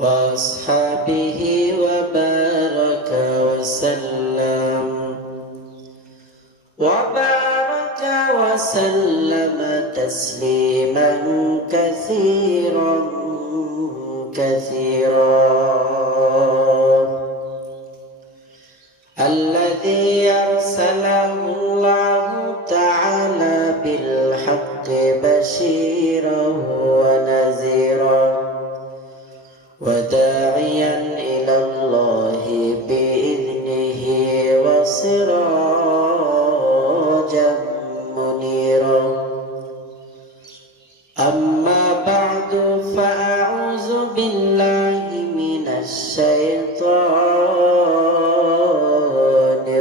وأصحابه وبارك وسلم تسليما كثيرا الذي أرسله الله تعالى بالحق بشيرا ونذيرا وداعيا إلى الله بإذنه وسراجا منيرا. أما بعد فأعوذ بالله من الشيطان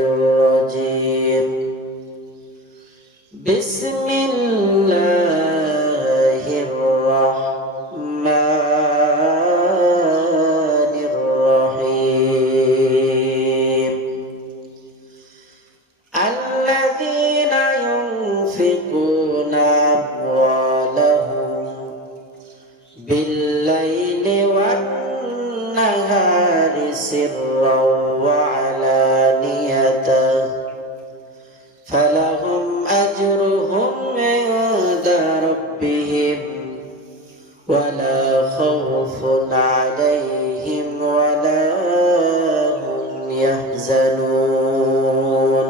الرجيم. بسم الله الرحمن الرحيم. الذين ينفقون أموالهم بالليل والنهار سرا وعلانية فلهم أجرهم عند ربهم ولا خوف عليهم ولا هم يحزنون.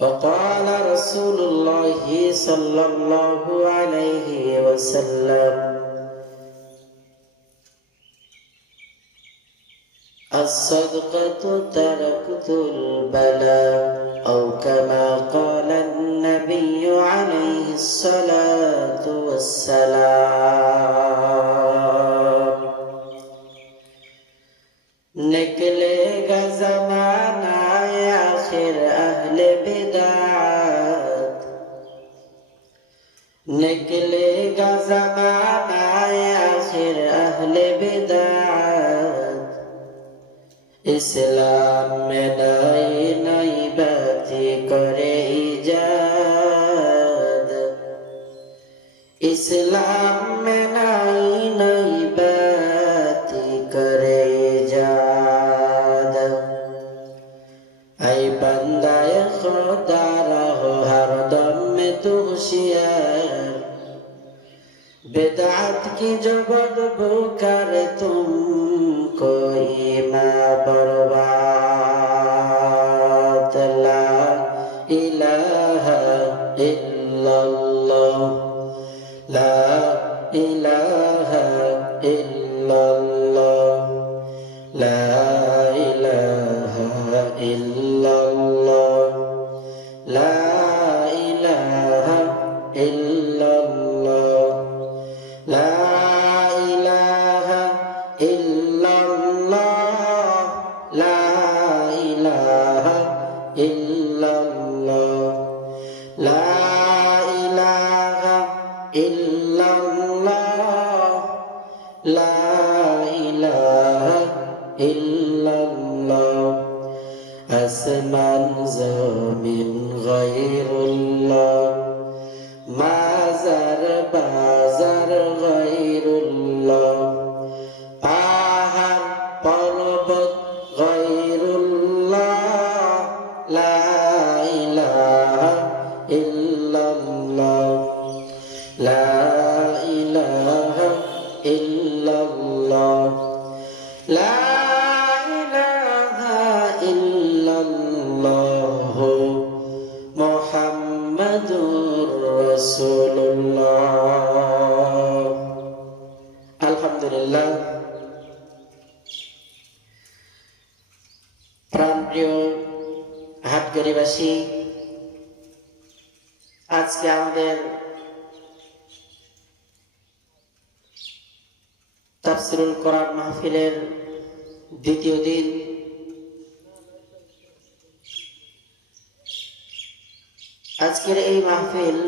وقال رسول الله صلى الله عليه وسلم: الصدقة تركت البلاء، أو كما قال النبي عليه الصلاة والسلام. निकलेगा ज़माना आखिर अहले बिदात, निकलेगा ज़माना आखिर अहले बिदात, इस्लाम में नई नई बातें करे इजाद, इस्लाम में नई नई बातें करे इजाद। ऐ बंदाए खुदा रहो हर दम में तू होशियार, बिदअत की जो बदबू करे तुमको ईमान बर्बाद। ला इलाहा इल्लल्लाह, ला इलाहा इल्लल्लाह, ला इलाहा इल्लल्लाह, ला इलाहा इल्लल्लाह, ला इलाहा इल्लल्लाह, ला इलाहा इल्लल्लाह, ला इलाहा इल्लल्लाह, ला इलाहा इल्लल्लाह। आसमान ज़मीन गैरुल्लाह, माज़ार बाज़ार गैरुल्लाह, पाहाड़ पर्वत गैरुल्लाह, ला इलाहा इल्लल्लाह, ला इलाहा इल्लल्लाह, ला इलाहा इल्लल्लाह मुहम्मदुर রাসূলুল্লাহ। আলহামদুলিল্লাহ। প্রাণপ্রিয় হাটগড়িবাসী, আজকে আমাদের তাফসীরুল কোরআন মাহফিলের দ্বিতীয় দিন। আজকের এই মাহফিল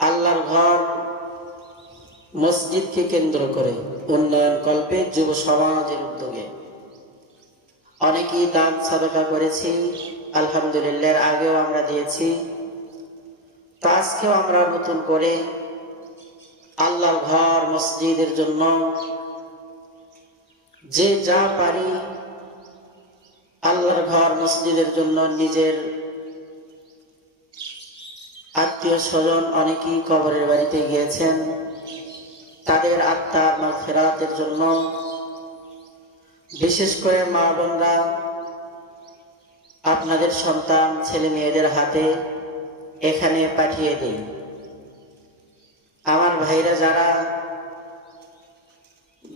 আল্লাহর ঘর মসজিদকে কেন্দ্র করে উন্নয়ন কল্পে যুব সমাজের উদ্যোগে অনেকেই দান সাদকা করেছি, আলহামদুলিল্লাহ। আগেও আমরা দিয়েছি, তো আজকেও আমরা নতুন করে আল্লাহর ঘর মসজিদের জন্য যে যা পারি আল্লাহর ঘর মসজিদের জন্য নিজের আত্মীয় স্বজন অনেকেই কবরের বাড়িতে গিয়েছেন, তাদের আত্মার মাগফিরাতের জন্য বিশেষ করে মা বোনরা আপনাদের সন্তান ছেলে মেয়েদের হাতে এখানে পাঠিয়ে দিন। আমার ভাইরা যারা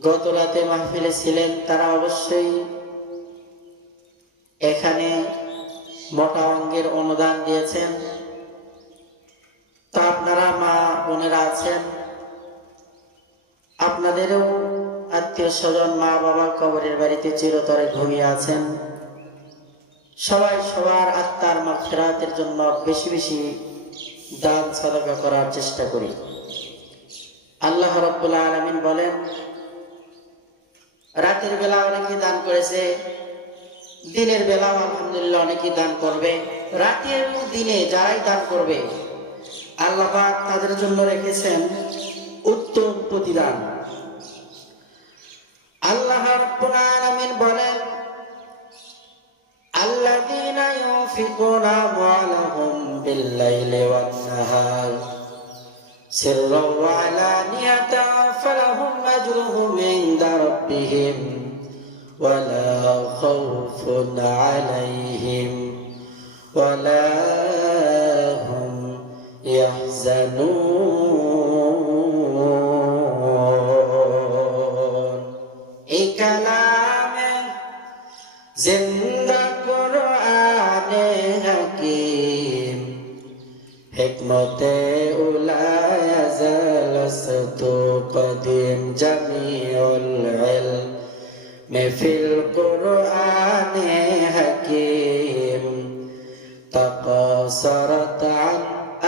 গত রাতে মাহফিলে ছিলেন তারা অবশ্যই এখানে মোটা অঙ্কের অনুদান দিয়েছেন। তা আপনারা মা বোনেরা আছেন, আপনাদেরও আত্মীয় স্বজন মা বাবা কবরের বাড়িতে চিরতরে ঘুমিয়ে আছেন। সবাই সবার আত্মার মাগফিরাতের জন্য বেশি বেশি দান সাদাকা করার চেষ্টা করি। আল্লাহ রাব্বুল আলামিন বলেন, রাতের বেলা অনেকে দান করেছে, দিনের বেলাও আলহামদুলিল্লাহ অনেকে দান করবে। রাতে এবং দিনে যারাই দান করবে আল্লাহ পাক তাদের জন্য রেখেছেন উত্তম প্রতিদান। আল্লাহ রাব্বুল আলামিন বলেন, আল্লাযীনা ইউনফিকুনা আমওয়ালাহুম বিল-লাইলি ওয়ান-নাহার সিররান ওয়া আলানিয়াতান ফালাহুম আজরুহুম ইনদা রাব্বিহিম ওয়া লা খাউফুন আলাইহিম ওয়া লা হুম ইয়াহজানুন। এই কালামে জিন্দা কুরআনে হাকিম হিকমতে উলায় জালসাতু কদিম জামিউল ইলম ফিল কুরআনে হাকিম তাকাসারাত আন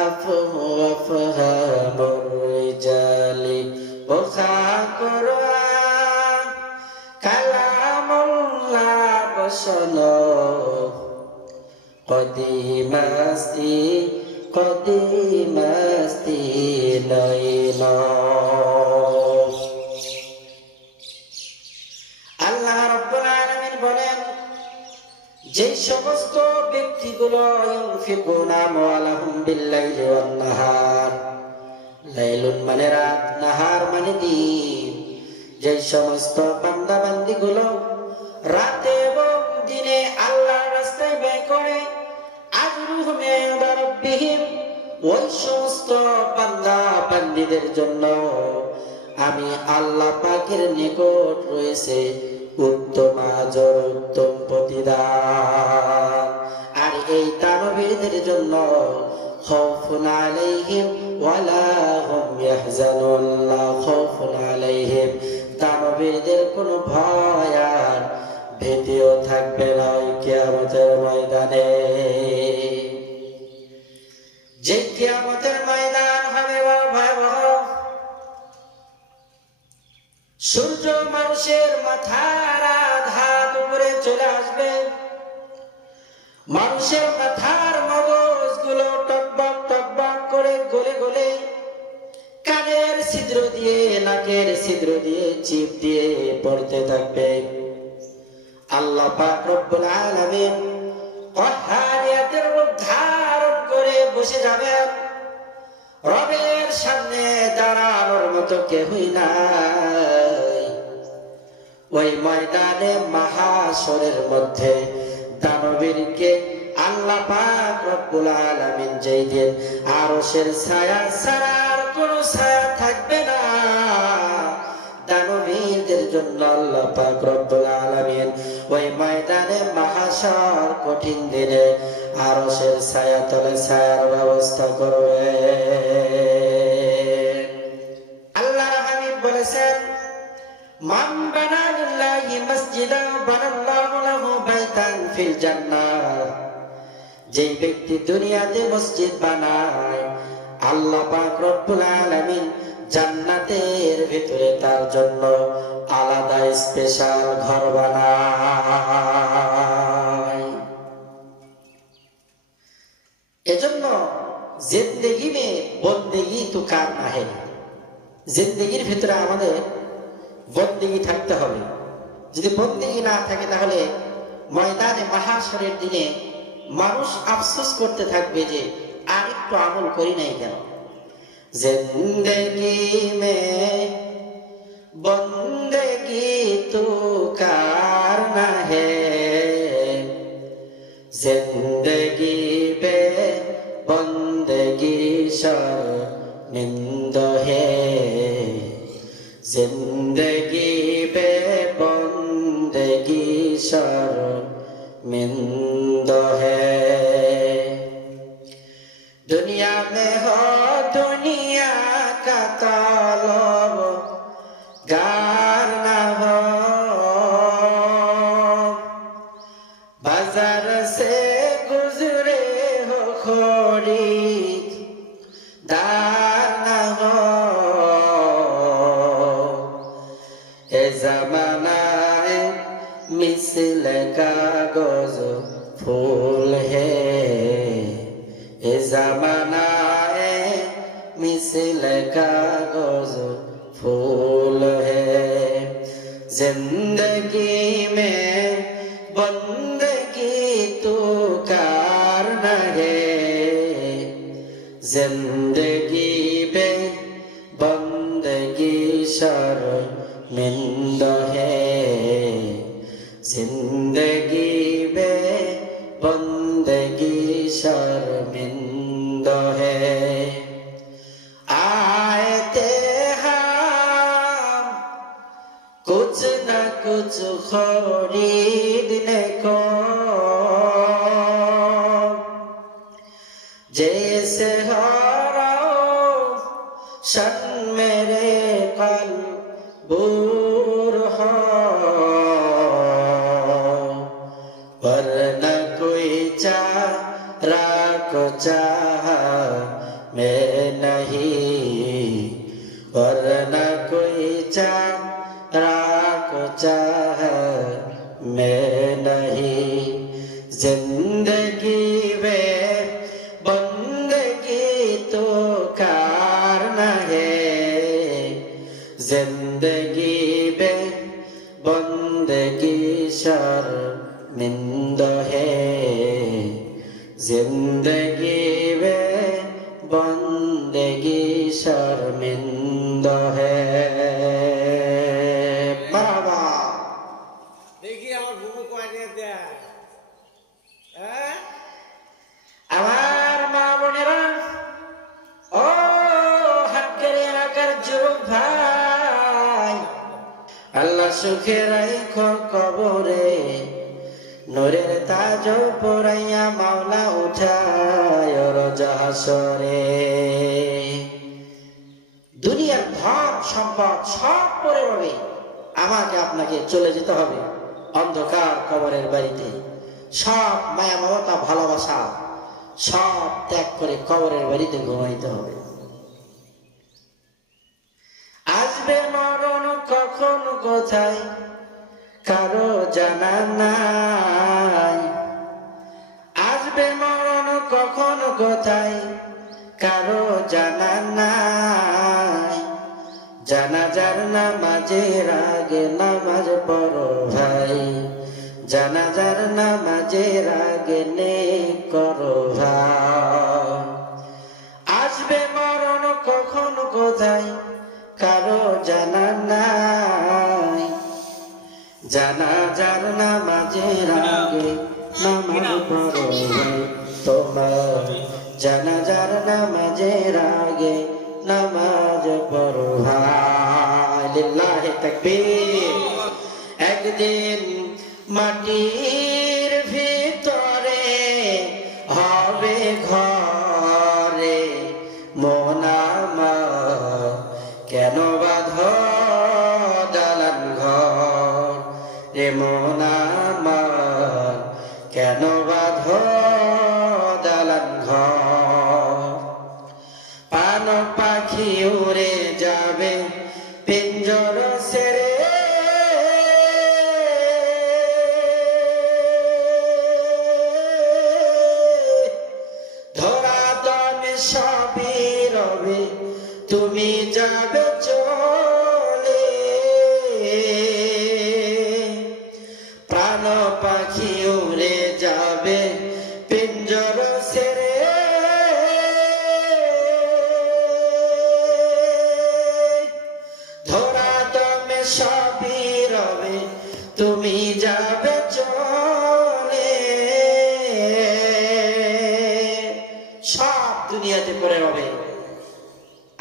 আফহামুর রিজালি ওয়া কুরআন কালামুল্লাহ বসনো কদিমাস্তি নইনো। আল্লাহ রাব্বুল আলামিন বলেন, যে সমস্ত ব্যক্তিগুলো ইউনফিকুনা আমওয়ালাহুম বিল-লাইলি ওয়ান-নাহার, লাইলুন মানে রাত, নাহার মানে দিন, যে সমস্ত বান্দা বান্দীগুলো রাতে এবং দিনে আল্লাহর রাস্তায় ব্যয় করে, আজরুহুম ইনদা রাব্বিহিম, ওই সমস্ত বান্দা বান্দীদের জন্য আমি আল্লাহ পাকের নিকট রয়েছে উত্তম আজর, উত্তম প্রতিদান। আর এই দানবীরদের জন্য খাউফুন আলাইহিম ওয়া লা হুম ইয়াহজানুন, লা খাউফুন আলাইহিম, দানবীরদের কোনো ভয় আর ভীতিও থাকবে না ওই কিয়ামতের ময়দানে। যে কিয়ামতের ময়দান হবে বড় ভয়াবহ। সূর্য মানুষের মাথার আঘাত উপরে চলে আসবে, মানুষের মাথার মগজগুলো টকবক টকবক করে গলে গলে কানের ছিদ্র দিয়ে নাকের ছিদ্র দিয়ে চিপ দিয়ে পড়তে থাকবে। আল্লাহ পাক রব্বুল আলামিন কহারিয়াতের রূপ ধারণ করে বসে যাবেন। রবের সামনে দাঁড়ানোর মতো কেউই নাই। ওই ময়দানে মাহাশরের মধ্যে দানবীরকে আল্লাহ পাক রব্বুল আলামিন যেই দিন আরশের ছায়া ছাড়া আর কোনো ছায়া থাকবে না, দানবীরদের জন্য আল্লাহ পাক রব্বুল আলামিন ওই ময়দানে মাহাশর কঠিন দিনে আরশের ছায়া তলে ছায়ার ব্যবস্থা করবে। আল্লাহর হাবিব বলেছেন, মান বানা লিল্লাহি মসজিদান বানাল্লাহু লাহু বাইতান ফিল জান্নাহ, যে ব্যক্তি দুনিয়াতে মসজিদ বানায় আল্লাহ পাক রব্বুল আলামিন জান্নাতের ভিতরে তার জন্য আলাদা স্পেশাল ঘর বানায়। এজন্য জিন্দেগি মে বন্দেগি তো কারনা है, জিন্দেগির ভিতরে আমাদের বন্দেগী থাকতে হবে। যদি বন্দেগী না থাকে তাহলে ময়দানে মাহাশরের দিনে মানুষ আফসোস করতে থাকবে যে আর একটু আমল করি নাই কেন। জিন্দেগি মে বন্দেগী তু কারনা হে, জিন্দেগি বে বন্দেগী শর্মিন্দ হে, जिंदगी पे बंदगी शर्मिंद है। दुनिया में हो दुनिया का तलब गार ना हो, बाजार से गुजरे हो खरीदार ना हो। ज़माना मिसल कागज फूल है, ज़माना मिसल कागज फूल है। जिंदगी में बंदगी तो करना है, जिंदगी में बंदगी शर्मिंद है, जिंदगी बे बंदगी शर्मिंद है। आए थे हम कुछ न कुछ खरीदने को, जैसे हो शन मेरे कल बूर हो, वरना कोई चारा को चाह मैं नहीं, वरना कोई चारा को चाह मैं नहीं। जिंदगी में बंदगी तो करना है, जिंदगी बे बंदगी शर्मिंद है, जिंदगी बे बंदगी शर्मिंद है। बाबा देखिए আমার ভূমি কোয়াকে দেয় হ্যাঁ আমার মা বোনেরা, ও হাক্কের এলাকার যুবক ভাই, আল্লাহ সুখে রাখো কবরে, নূরের তাজ পরাইয়া মাওলা উঠায় রোজা হাসরে। দুনিয়ার ধন সম্পদ সব পরে রবে, আমাকে আপনাকে চলে যেতে হবে অন্ধকার কবরের বাড়িতে। সব মায়া মমতা ভালোবাসা সব ত্যাগ করে কবরের বাড়িতে ঘুমাইতে হবে। আসবে মরণ কখন কোথায় কারো জানা নাই, আসবে মরণ কখন কোথায় কারো জানা নাই। জানাজার নামাজের আগে নামাজ পড়ো ভাই, জানাজার নামাজের আগে নেক করো ভাই। আসবে মরণ কখন কোথায় কারো জানা নাই, জানাজার নামাজের আগে নামাজ পড়ো ভাই তোমার, জানাজার নামাজের আগে নামাজ পড়ো ভাই। লিল্লাহি তাকবীর। একদিন মাটির ভিতরে হবে ঘরে মন আমার, কেন বাঁধো দালান ঘর রে মন আমার, কেন বাঁধো দালান ঘর। পান পাখি উড়ে যাবে পিঞ্জর সেরে, তুমি যাবে সবই রবে, তুমি যাবে চলে। সব দুনিয়াতে পড়ে রবে,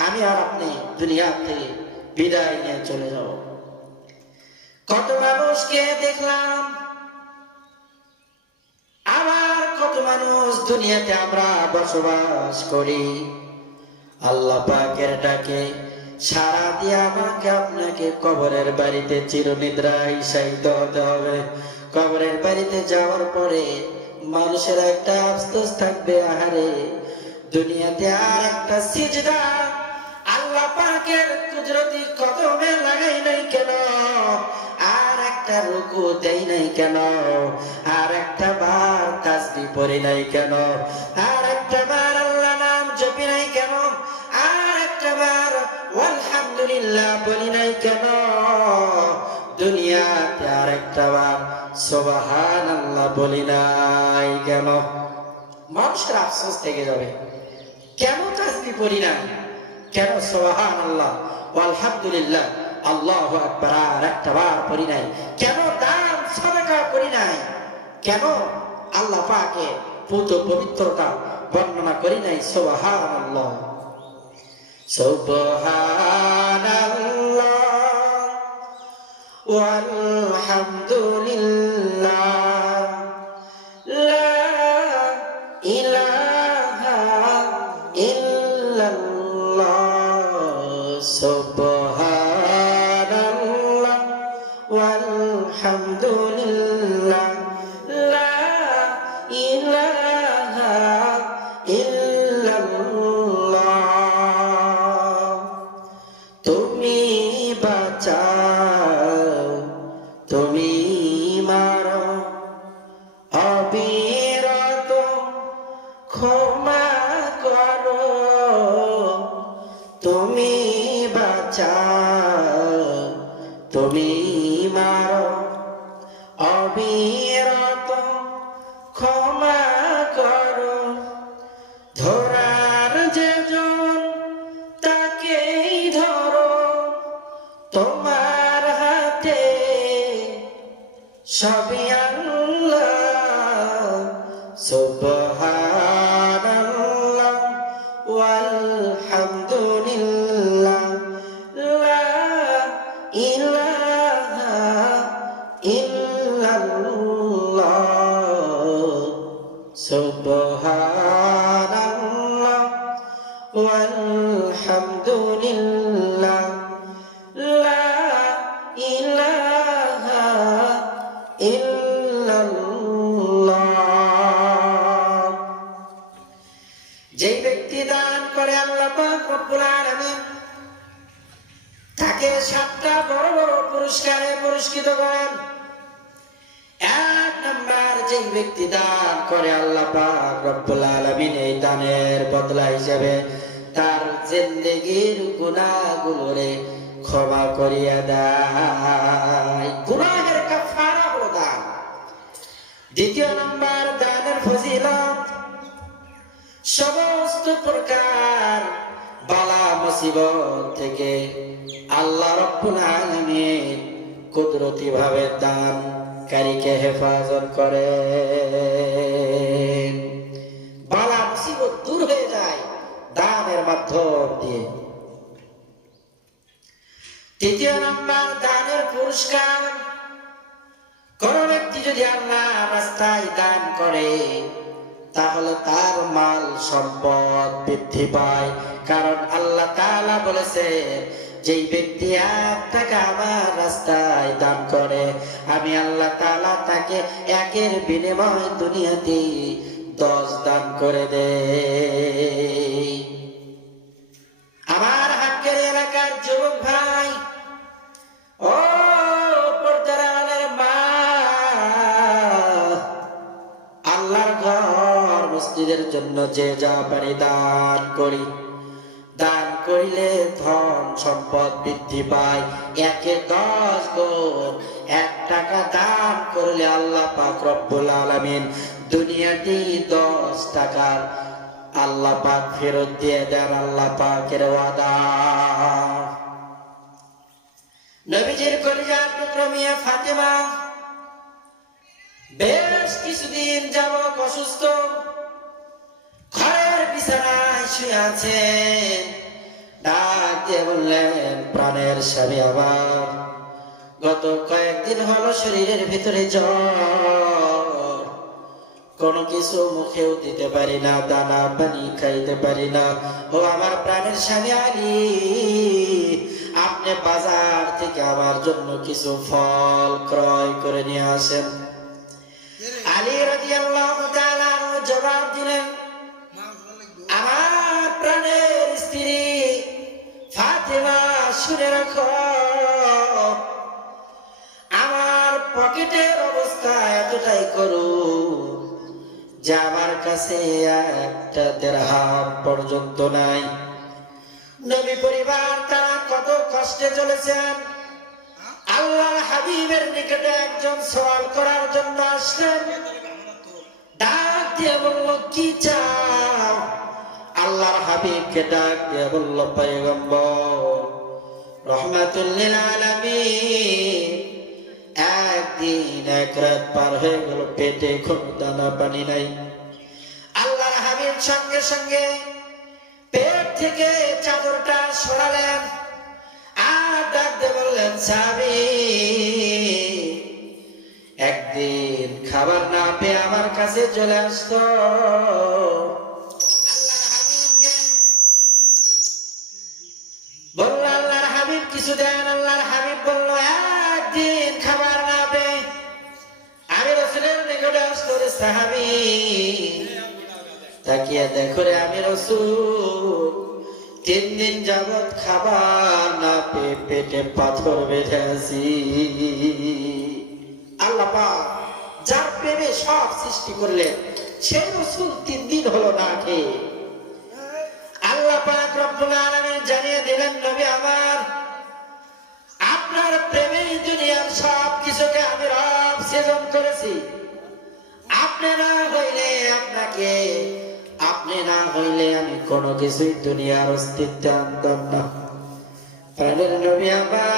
আমি আর আপনি দুনিয়া থেকে বিদায় নিয়ে চলে যাব। কত মানুষকে দেখলাম, আবার কত মানুষ দুনিয়াতে আমরা বসবাস করি, আল্লাহ পাকের ডাকে সারা দিয়ে আমাকে আপনাকে কবরের বাড়িতে চিরনিদ্রায় শায়িত হতে হবে। কবরের বাড়িতে যাওয়ার পরে মানুষের একটা আফসোস থাকবে, আহারে দুনিয়াতে আর একটা সিজদা আল্লাহ পাকের কুদরতি কদমে লাগাই নাই কেন, আর একটা রুকু দেই নাই কেন, আর একটা বার তাসবিহ পড়ি নাই কেন, আর একটা বার আল্লাহ নাম জপি নাই কেন, আর একটা বার আলহামদুলিল্লাহ বলি নাই কেন, দুনিয়াতে আর একটা বার সুবহানাল্লাহ বলি নাই কেন। মানুষের আফসোস থেকে যাবে, কেন তাসবিহ পড়ি না, কেন সুবহানাল্লাহ আলহামদুলিল্লাহ আল্লাহু আকবার আর একটা বার পড়ি নাই, কেন দান সাদাকা করি নাই, কেন আল্লাহ পাকের পবিত্রতা বর্ণনা করি নাই। সুবহানাল্লাহ সুবহানাল্লাহ ওয়ালহামদুলিল্লাহ লা ইলাহা ইল্লাল্লাহ সুবহানাল্লাহ ওয়ালহামদুলিল্লাহ লা ইলাহা ইল্লাল্লাহ। তুমি বাঁচাও, তুমি মারো, অবিরত ক্ষমা করো, তুমি বাঁচাও, তুমি মারো, অবিরত ক্ষমা করো। ধরার যেজন তাকেই ধরো, তোমার হাতে সবই আল্লাহ। সুবহানাল্লাহ ওয়ালহামদুলিল্লাহ লা ইলাহা ইল্লাল্লাহ সুবহানাল্লাহ ওয়ালহামদুলিল্লাহ লা ইলাহা ইল্লাল্লাহ। যে ব্যক্তি দান করে আল্লাহ পাক রব্বুল আলামিন তাকে 7টা বড় বড় পুরস্কারে পুরস্কৃত করেন। এক নাম্বার, যে ব্যক্তি দান করে আল্লাহ পাক রব্বুল আলামিন এই দানের বদলা হিসেবে তার জিন্দেগীর গুনাহগুলোরে ক্ষমা করিয়া দেয়, গুনাহের কাফারা হলো দান। দ্বিতীয় নাম্বার, দানের ফজিলত সমস্ত প্রকার বালা মুসিবত থেকে আল্লাহ রাব্বুল আলামিন কুদরতি ভাবে দানকারীকে হেফাজত করে, বালা মুসিবত দূর হয়ে যায় দানের মাধ্যম দিয়ে। তৃতীয় নাম্বার, দানের পুরস্কার। কোন ব্যক্তি যদি আল্লাহ রাস্তায় দান করে তাহলে তার মাল সম্পদ বৃদ্ধি পায়, কারণ আল্লাহ তাআলা বলেছেন যেই ব্যক্তি 1 টাকা আমার রাস্তায় দান করে আমি আল্লাহ তাআলা তাকে 1-এর বিনিময়ে দুনিয়াতে 10 দান করে দেয়। আমার হাক্কের এলাকার যুবক ভাই, ও পর্দার আড়ালের মা, আল্লাহর ঘর মসজিদের জন্য যে যা পারি দান করি, দান করিলে ধন সম্পদ বৃদ্ধি পায় 1-এ 10 গুণ। 1 টাকা দান করলে আল্লাহ পাক রব্বুল আলামিন দুনিয়াতে 10 টাকার আল্লাহ পাক ফেরত দিয়ে দেন, আল্লাহ পাকের ওয়াদা। নবীজির কলিজার টুকরো মেয়ে ফাতেমা বেশ কিছুদিন যাবত অসুস্থ, ঘরের বিছানায় শুয়ে আছেন। ডাক দিয়ে বললেন, প্রাণের স্বামী আমার, গত কয়েকদিন হলো শরীরের ভিতরে জ্বর, কোনো কিছু মুখেও দিতে পারি না, দানা পানি খাইতে পারি না। ও আমার প্রাণের স্বামী আলী, আপনি বাজার থেকে আমার জন্য কিছু ফল ক্রয় করে নিয়ে আসেন। আলী রাদিয়াল্লাহু তাআলা আনহু জবাব দিলেন, আমার প্রাণের স্ত্রী ফাতেমা, শুনে রাখো, আমার পকেটের অবস্থা এতটাই করু যে আমার কাছে একটা দিরহাম পর্যন্ত নাই। নবী পরিবার তারা কত কষ্টে চলেছেন, আল্লাহর হাবিবের নিকটে একজন সওয়াল করার জন্য আসলেন। ডাক দিয়ে বলল, কি চাও? আল্লাহর হাবিবকে ডাক দিয়ে বলল, পয়গম্বর রহমাতুল লিল আলামিন, একদিন এক রাত পার হয়ে গেল, পেটে কোনো দানা পানি নাই। আল্লাহর হাবিব সঙ্গে সঙ্গে পেট থেকে চাদরটা সরালেন আর ডাক দিয়ে বললেন, সাহাবী, একদিন খাবার না পেয়ে আমার কাছে চলে আসতো। বলল, আল্লাহর হাবিব কিছু দেন। আল্লাহর হাবিব বলল, একদিন খাবার না পেয়ে আমি রাসূলের নিকটে আসতো রে সাহাবী, তাকিয়ে দেখো রে আমি রাসূল 3 দিন যাবত খাবার না পেয়ে পেটে পাথর বেঁধে আছি। আল্লাহ পাক যার প্রেমে সব সৃষ্টি করলেন, সেই রাসূল 3 দিন হলো না খেয়ে। আল্লাহ পাক রব্বুল আলামিন জানিয়ে দিলেন, নবী আমার, আপনার প্রেমে দুনিয়ার সব কিছুকে আমি রব সৃজন করেছি। আপনি না হইলে আমি কোনো কিছুই দুনিয়ার অস্তিত্বে আনতাম না। প্রাণের নবী আমার,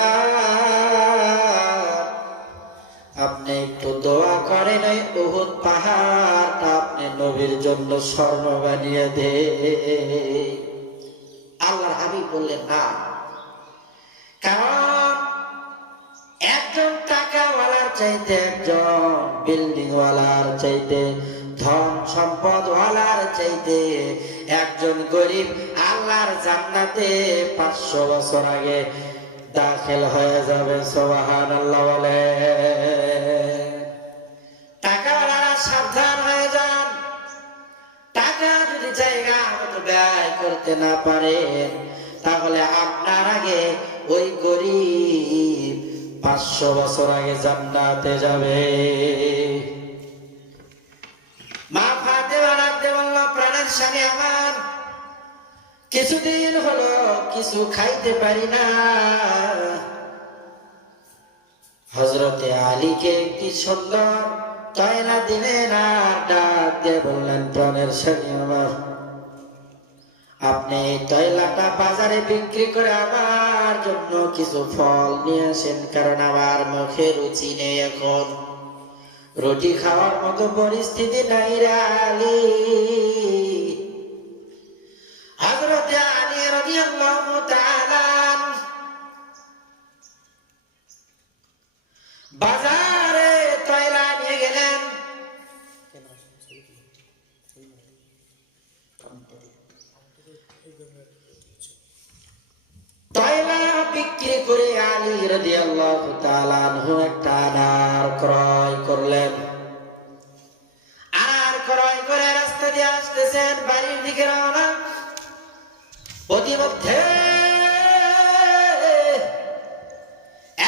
আপনি একটু দোয়া করেন, ওই উহুদ পাহাড়টা আপনি নবীর জন্য স্বর্ণ বানিয়ে দে। আল্লাহর হাবিব বললেন, না, কারণ একজন টাকাওয়ালার চাইতে, একজন বিল্ডিং ওয়ালার চাইতে, ধন সম্পদ ওয়ালার চাইতে একজন গরিব আল্লাহর জান্নাতে 500 বছর আগে দাখিল হয়ে যাবে। সুবহানাল্লাহ বলে। টাকাওয়ালারা সাবধান হয়ে যান, টাকা যদি জায়গা মতো ব্যয় করতে না পারেন, তাহলে আপনার আগে ওই গরিব 500 বছর আগে জান্নাতে যাবে। মা ফাতেমা রাখতে বলল, প্রাণের স্বামী আমার, কিছুদিন হলো কিছু খাইতে পারি না। হযরতে আলীকে একটি সুন্দর তয়লা দিলেন আর ডাক দিয়ে বললেন, প্রাণের স্বামী আমার, আপনি এই তয়লাটা বাজারে বিক্রি করে আমার জন্য কিছু ফল নিয়ে আসেন, কারণ আমার মুখে রুচি নেই, এখন রুটি খাওয়ার মতো পরিস্থিতি নাই রে আলী। হযরতে আলী রাদিয়াল্লাহু তাআলা বাজারে তয়লা নিয়ে গেলেন। তয়লা বিক্রি করে আলী রাদিয়াল্লাহু তাআলা আনহু একটা আনার ক্রয় করলেন। আনার ক্রয় করে রাস্তা দিয়ে আসতেছেন, বাড়ির দিকে রওনা। প্রতিমধ্যে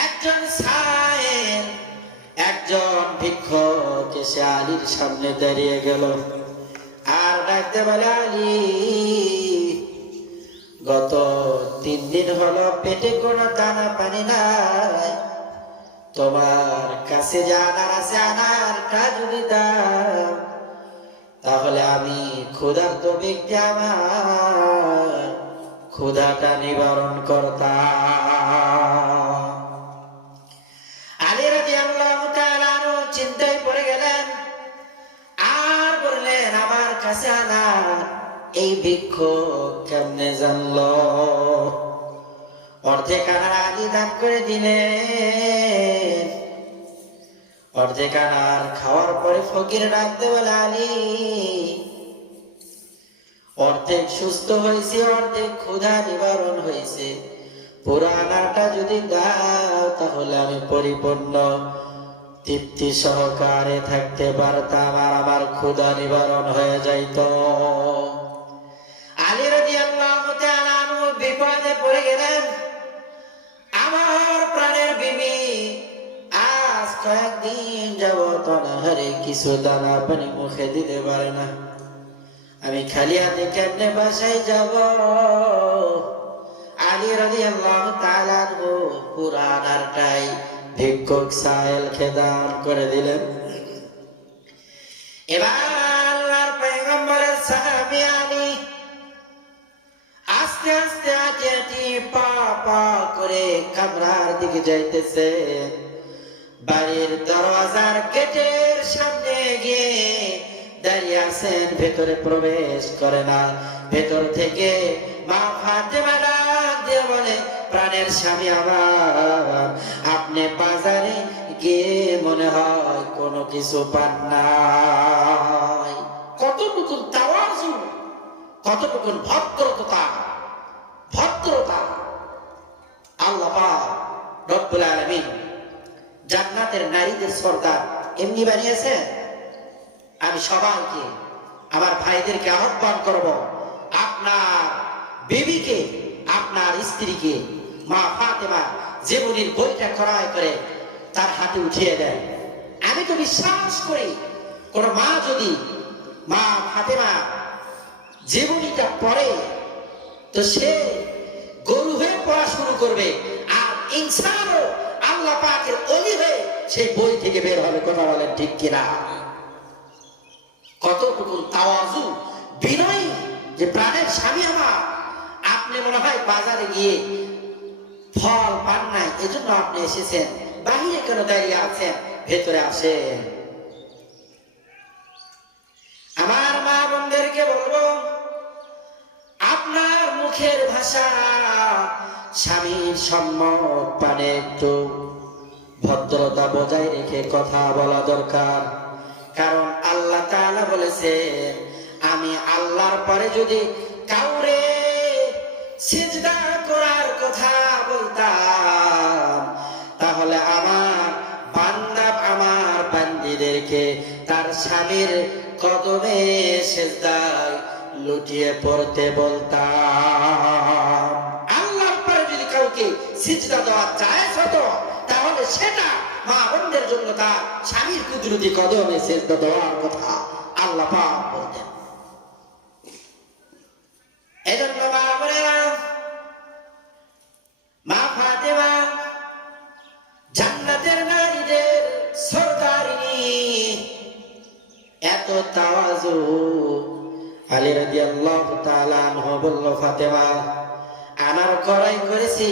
একজন সায়েল, একজন ভিক্ষুক এসে আলীর সামনে দাঁড়িয়ে গেল আর ডাকতে বলে, আলী, গত 3 দিন হলো পেটে কোনো দানা পানি নাই, তোমার কাছে যে আনার আছে, আনারটা যদি দাও তাহলে আমি ক্ষুধার্ত ব্যক্তি, আমার ক্ষুধাটা নিবারণ করতাম। কাছে আনা এই ভিক্ষুক কেমনে জানলো? অর্ধেক আনার আলী দান করে দিলেন। অর্ধেক আনার খাওয়ার পরে ফকির ডাকতে বলে, আলী অর্ধেক সুস্থ হয়েছে, অর্ধেক ক্ষুধা নিবারণ হয়েছে, পুরো আনাটা যদি দাও তাহলে আমি পরিপূর্ণ তৃপ্তি সহকারে থাকতে পারতাম আর আমার ক্ষুধা নিবারণ হয়ে যাইত। আলী রাদিয়াল্লাহু তাআলা আনহু বিপদে পড়ে গেলেন। আমার প্রাণের বিবি আজ কয়েকদিন যাবত অনাহারে, কিছু দানা পানি মুখে দিতে পারে না। আমি খালি হাতে কেমনে বাসায় যাব? আলী রাদিয়াল্লাহু তাআলা আনহু পুরা আনারটাই ভিক্ষুক সাহেলকে দান করে দিলেন। এবার আল্লাহর পয়গম্বরের সাহাবী আলী আস্তে আস্তে হাঁটি পা পা করে কামরার দিকে যাইতেছে। বাড়ির দরওয়াজার গেটের সামনে গিয়ে দাঁড়িয়ে আছেন, ভেতরে প্রবেশ করে না। ভেতর থেকে মা ফাতেমা ডাক দিয়ে বলে, প্রাণের স্বামী আমার, আপনি বাজারে গিয়ে মনে হয় কোনো কিছু পান নাই। কতটুকু তাওয়াজু, কতটুকু ভদ্রতা, ভদ্রতা! আল্লাহ পাক রব্বুল আলামিন জান্নাতের নারীদের সর্দার এমনি বানিয়েছেন। আমি সবাইকে, আমার ভাইদেরকে আহ্বান করব, আপনার বিবিকে, আপনার স্ত্রীকে মা ফাতেমা জীবনীর বইটা ক্রয় করে তার হাতে উঠিয়ে দেন। আমি তো বিশ্বাস করি, কোন মা যদি মা ফাতেমা জীবনীটা পড়ে তো সে গরু হয়ে পড়া শুরু করবে, আর ইনসানও আল্লাহ পাকের ওলি হয়ে সেই বই থেকে বের হবে। কথা বলেন ঠিক কিনা? কতটুকু তাওয়াজু, বিনয়ী! যে প্রাণের স্বামী আমার, আপনি মনে হয় বাজারে গিয়ে ফল পান নাই, এজন্য আপনি এসেছেন, বাহিরে কেন দাঁড়িয়ে আছেন? ভেতরে আসেন। আমার মা বোনদেরকে বলবো, আপনার মুখের ভাষা স্বামীর সম্মত পানে একটু ভদ্রতা বজায় রেখে কথা বলা দরকার। কারণ আল্লাহ তাআলা বলেছেন, আমি আল্লাহর পরে যদি কাউরে সিজদা করার কথা বলতাম তাহলে আমার বান্দা, আমার বান্দীদেরকে তার স্বামীর কদমে সিজদায় লুটিয়ে পড়তে বলতাম। আল্লাহর পরে যদি কাউকে সিজদা দেওয়া জায়েজ হতো তাহলে সেটা মা বোনদের জন্য তার স্বামীর কুদরতি কদমে সিজদা দেওয়ার কথা আল্লাহ পাক বলতেন। এজন্য মা বোনেরা, মা ফাতেমা জান্নাতের নারীদের সরদারিনী, এত তাওয়াজু। আলী রাদিয়াল্লাহু তাআলা আনহু বলল, ফাতেমা আনার ক্রয় করেছি,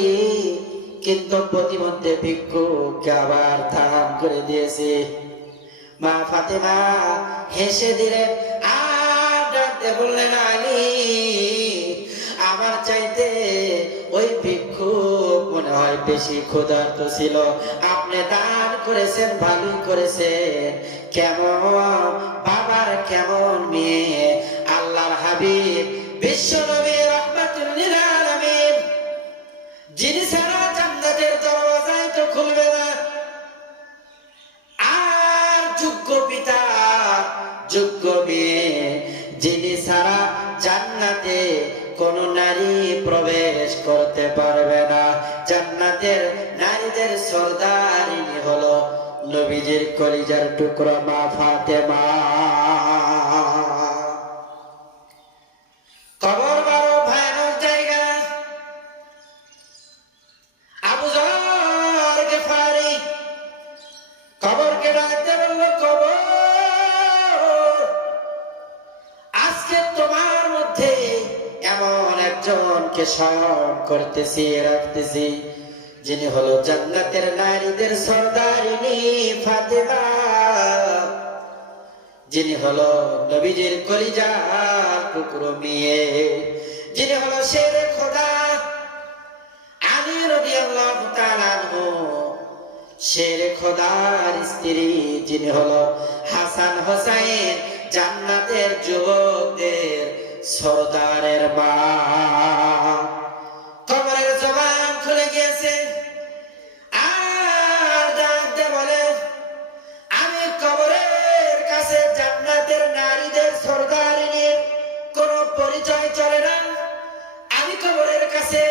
কিন্তু প্রতিমধ্যে ভিক্ষুককে আবার দান করে দিয়েছি। মা ফাতেমা হেসে দিলেন আর ডাকতে বললেন, আলী আমার চাইতে ওই ভিক্ষুক মনে হয় বেশি ক্ষুধার্ত ছিল, আপনি দান করেছেন, ভালোই করেছেন। কেমন বাবার কেমন মেয়ে, আল্লাহর হাবিব বিশ্বনবী রাহমাতুল লিল আলামিন, যিনি ছাড়া জান্নাতের দরওয়াজাই তো খুলবে না। আর যোগ্য পিতা, যোগ্য মেয়ে, যিনি ছাড়া জান্নাতে কোন নারী প্রবেশ করতে পারবে না। জান্নাতের নারীদের সরদারিনী হলো নবীজির কলিজার টুকরা মা ফাতেমা। কবর বড় ভয়ানক জায়গা। আবু যর গিফারি কবরকে ডাকতে বলল, কবর আজকে তোমার মধ্যে এমন একজনকে স্মরণ করতেছি, রাখতেছি, যিনি হলো জান্নাতের নারীদের সরদারিনী ফাতেমা, যিনি হলো নবীজির কলিজার টুকরো মেয়ে, যিনি হলো শেরে খোদা আলী রাদিয়াল্লাহু তাআলা আনহু, শেরে খোদার স্ত্রী, যিনি হলো হাসান হোসাইন জান্নাতের যুবকদের সরদারের মা। কবরের জবান খুলে গিয়েছে, আর ডাক দিয়ে বলে, আমি কবরের কাছে জান্নাতের নারীদের সরদারিনীর কোনো পরিচয় চলে না, আমি কবরের কাছে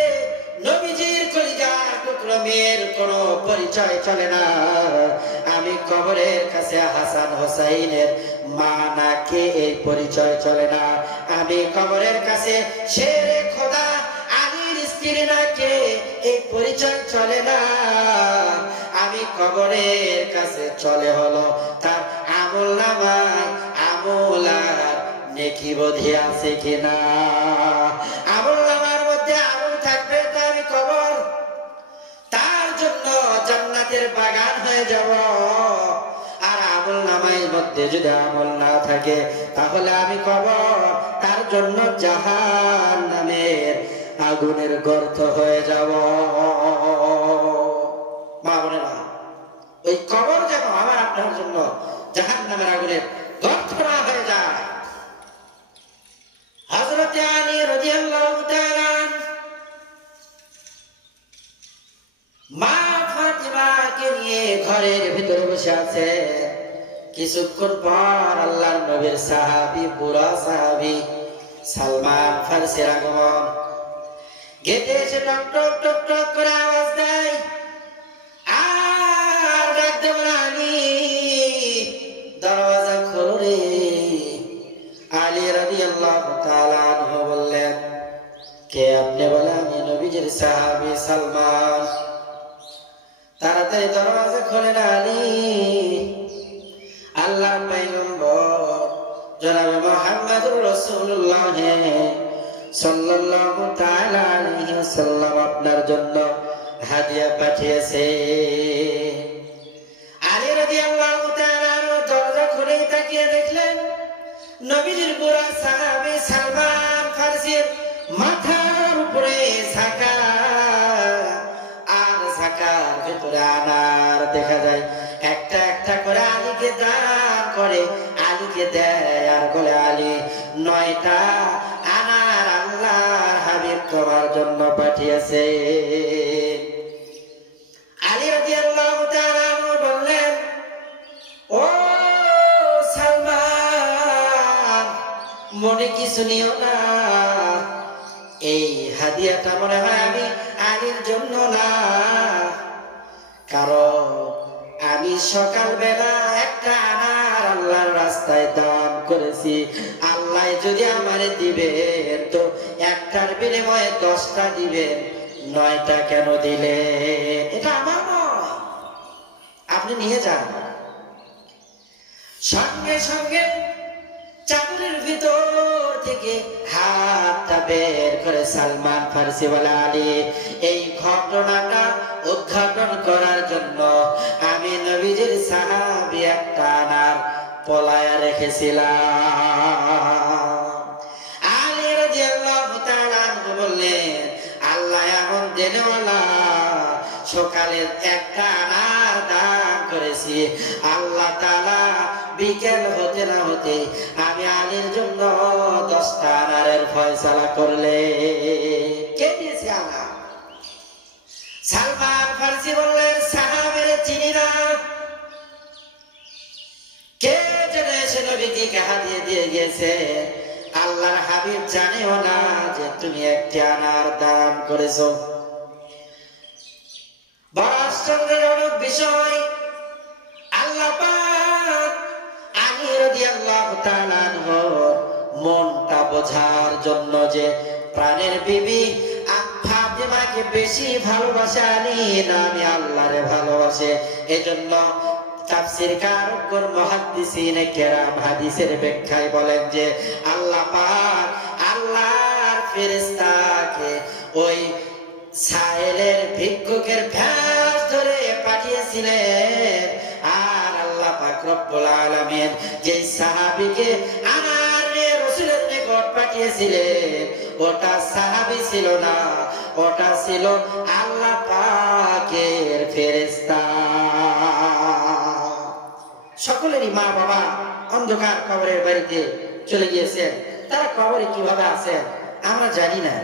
নবীজির কলিজার টুকরো মেয়ের কোনো পরিচয় চলে না, আমি কবরের কাছে হাসান হোসাইনের মা নাকে এই পরিচয় চলে না, আমি কবরের কাছে শেরে খোদা আলীর স্ত্রী নাকে এই পরিচয় চলে না, আমি কবরের কাছে চলে হলো তার আমল নামায় আমল আর নেকি বোধি আছে কিনা। আমল নামার মধ্যে আমল থাকবে তো আমি কবর তার জন্য জান্নাতের বাগান হয়ে যাব, আর আমল নামার মধ্যে যদি আমল না থাকে তাহলে আমি কবর তার জন্য জাহান্নামের আগুনের গর্ত হয়ে যাব। মা বোনেরা, ওই কবর যেন আমার আপনার জন্য জাহান্নামের আগুনের গর্ত না হয়ে যায়। হযরত আলী রাদিয়াল্লাহু তাআলা মা ফাতিমাকে নিয়ে ঘরের ভিতরে বসে আছে। কিছুক্ষণ পর আল্লাহর নবীর সাহাবী, বুড়া সাহাবী সালমান ফারসির আগমন। গেটে এসে টক টক টক টক করে আওয়াজ দেয়, আর ডাকতে বলে, আলী দরওয়াজা খোলো রে। আলী রাদিয়াল্লাহু তাআলা আনহু বললেন, কে আপনি? বলে, আমি নবীজির সাহাবী সালমান। তাড়াতাড়ি দরওয়াজা খোলেন আলী। আল্লাহর পয়গম্বর জনাবে মুহাম্মদুর রাসূলুল্লাহ সাল্লাল্লাহু তাআলা আলাইহি ওয়াসাল্লাম আপনার জন্য হাদিয়া পাঠিয়েছে। আলী রাদিয়াল্লাহু তাআলা দরজা খুলে তাকিয়ে দেখলেন নবীজির বুড়া সাহাবী সালমান ফারসির মাথার উপরে ছাকা, আর ছাকার ভিতরে আনার দেখা যায়। একটা একটা করে আলীকে দান করে, আলীকে দেয়, আর বলে, আলী 9টা আনার আল্লাহর হাবিব তোমার জন্য পাঠিয়েছে। আলী রাদিয়াল্লাহু তাআলা বললেন, ও সালমান, মনে কিছু নিও না, এই হাদিয়াটা মনে হয় আমি আলীর জন্য না, কারণ আমি সকালবেলা একটা আনার আল্লাহর রাস্তায় দান করেছি। আল্লাহ যদি আমারে দিবেন তো একটার বিনিময়ে 10টা দিবেন, 9টা কেন দিলেন? এটা আমার নয়, আপনি নিয়ে যান। সঙ্গে সঙ্গে চাদরের ভিতর থেকে হাতটা বের করে সালমান ফারসি বলে, আলী এই ঘটনাটা উদ্ঘাটন করার জন্য আমি নবীজির সাহাবী একটা আনার পলায়া রেখেছিলাম। আলী রাদিয়াল্লাহু তাআলা বললেন, আল্লাহ এমন দেনওয়ালা, সকালে একটা আনার দান করেছি, আল্লাহ তাআলা বিকেল হতে না হতে আমি আলীর জন্য 10টা আনারের ফয়সালা করলে। কে দিয়েছে আনা? সালমান ফারসি বললেন, সাহাবীরা চিনি না, কে জেনে এসে নবীকে হাদিয়া দিয়ে গেছে। আল্লাহর হাবিব জানেও না যে তুমি একটি আনার দান করেছো। বড় আশ্চর্যজনক বিষয়, আল্লাহ পাক আলী রাদিয়াল্লাহু তাআলা আনহুর মনটা বোঝার জন্য যে প্রাণের বিবি ফাতিমাকে বেশি ভালোবাসে আলী না আমি আল্লাহরে ভালোবাসে, এজন্য তাফসীরকার মুহাদ্দিসিনে কেরাম হাদিসের ব্যাখ্যায় বলেন যে আল্লাহ পাক আল্লাহর ফেরেশতাকে ওই সাহেলের ভিক্ষুকের ভ্যাস ধরে পাঠিয়েছিলেন, আর আল্লাহ পাক রব্বুল আলামিন যে সাহাবীকে আমার রাসূলের নিকট পাঠিয়েছিলেন ওটা সাহাবী ছিল না, ওটা ছিল আল্লাহ পাকের ফেরেশতা। সকলেরই মা বাবা অন্ধকার কবরের বাড়িতে চলে গিয়েছেন। তারা কবরে কিভাবে আছেন আমরা জানি না।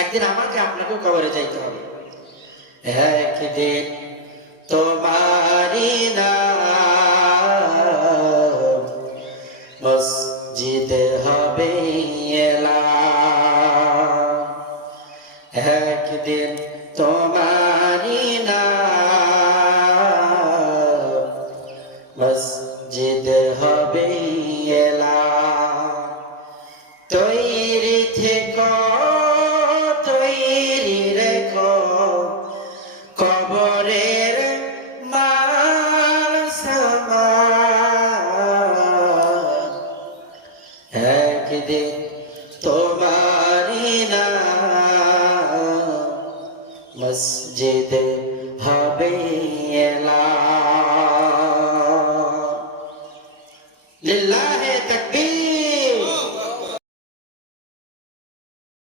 একদিন আমাকে আপনাকেও কবরে যাইতে হবে। একদিন তোমারি নাম মসজিদে হবে এলান, একদিন তোমারি নাম মসজিদে হবে এলান। তৈরি থেকো তৈরি রেখো কবরের মাল সামান, একদিন তোমারি নাম মসজিদে হবে এলান।